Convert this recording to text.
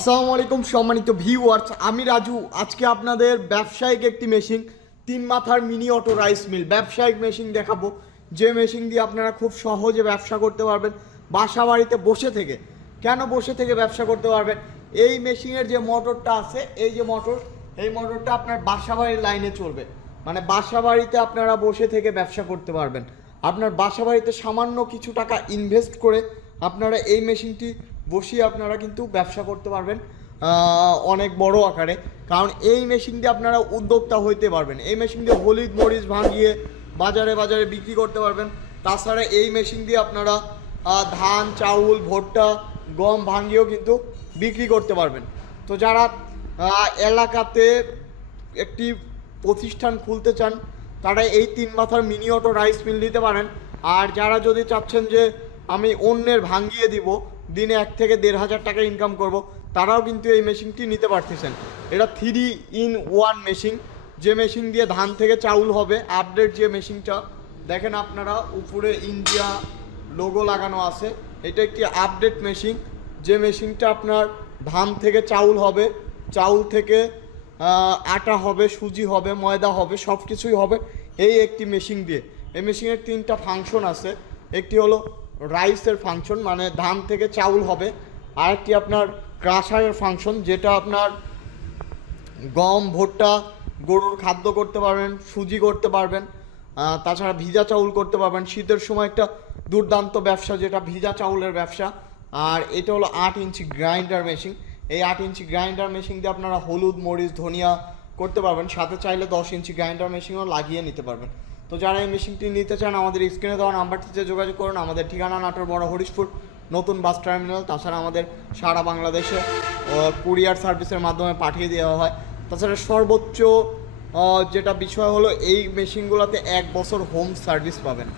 আসসালামু আলাইকুম সম্মানিত ভিউয়ার্স, আমি রাজু। আজকে আপনাদের ব্যবসায়িক একটি মেশিন, 3 মাথার মিনি অটো রাইস মিল ব্যবসায়িক মেশিন দেখাবো, যে মেশিন দিয়ে আপনারা খুব সহজে ব্যবসা করতে পারবেন বাসা বাড়িতে বসে থেকে। কেন বসে থেকে ব্যবসা করতে পারবেন? এই মেশিনের যে মোটরটা আছে, এই যে মোটর, এই মোটরটা আপনার বাসা বাড়ির লাইনে চলবে, মানে বাসা বাড়িতে আপনারা বসে থেকে ব্যবসা করতে পারবেন। আপনার বাসা বাড়িতে সামান্য কিছু টাকা ইনভেস্ট করে আপনারা এই মেশিনটি বসিয়ে আপনারা কিন্তু ব্যবসা করতে পারবেন অনেক বড় আকারে। কারণ এই মেশিন দিয়ে আপনারা উদ্যোক্তা হইতে পারবেন। এই মেশিন দিয়ে হলুদ মরিচ ভাঙিয়ে বাজারে বাজারে বিক্রি করতে পারবেন। তাছাড়া এই মেশিন দিয়ে আপনারা ধান, চাউল, ভুট্টা, গম ভাঙিয়েও কিন্তু বিক্রি করতে পারবেন। তো যারা এলাকাতে একটি প্রতিষ্ঠান খুলতে চান, তারা এই 3 মাথার মিনি অটো রাইস মিল নিতে পারেন। আর যারা যদি চাচ্ছেন যে আমি অন্যের ভাঙিয়ে দিব, দিনে 1 থেকে 1,500 টাকা ইনকাম করব, তারাও কিন্তু এই মেশিনটি নিতে পারতেছেন। এটা 3-in-1 মেশিন, যে মেশিন দিয়ে ধান থেকে চাউল হবে। আপডেট যে মেশিনটা দেখেন আপনারা, উপরে ইন্ডিয়া লোগো লাগানো আছে। এটা একটি আপডেট মেশিন, যে মেশিনটা আপনার ধান থেকে চাউল হবে, চাউল থেকে আটা হবে, সুজি হবে, ময়দা হবে, সব কিছুই হবে এই একটি মেশিন দিয়ে। এই মেশিনের 3টা ফাংশন আছে। একটি হলো রাইসের ফাংশন, মানে ধান থেকে চাউল হবে। আরেকটি আপনার ক্রাশারের ফাংশন, যেটা আপনার গম, ভুট্টা, গরুর খাদ্য করতে পারবেন, সুজি করতে পারবেন, তাছাড়া ভিজা চাউল করতে পারবেন। শীতের সময় একটা দুর্দান্ত ব্যবসা, যেটা ভিজা চাউলের ব্যবসা। আর এটা হলো 8 ইঞ্চি গ্রাইন্ডার মেশিন। এই 8 ইঞ্চি গ্রাইন্ডার মেশিন দিয়ে আপনারা হলুদ, মরিচ, ধনিয়া করতে পারবেন। সাথে চাইলে 10 ইঞ্চি গ্রাইন্ডার মেশিনও লাগিয়ে নিতে পারবেন। তো যারা এই মেশিনটি নিতে চান, আমাদের স্ক্রিনে দেওয়া নাম্বারটিতে যোগাযোগ করুন। আমাদের ঠিকানা নাটোর বড় হরিশপুর নতুন বাস টার্মিনাল। তাছাড়া আমাদের সারা বাংলাদেশে কুরিয়ার সার্ভিসের মাধ্যমে পাঠিয়ে দেওয়া হয়। তাছাড়া সর্বোচ্চ যেটা বিষয় হলো, এই মেশিনগুলোতে 1 বছর হোম সার্ভিস পাবেন।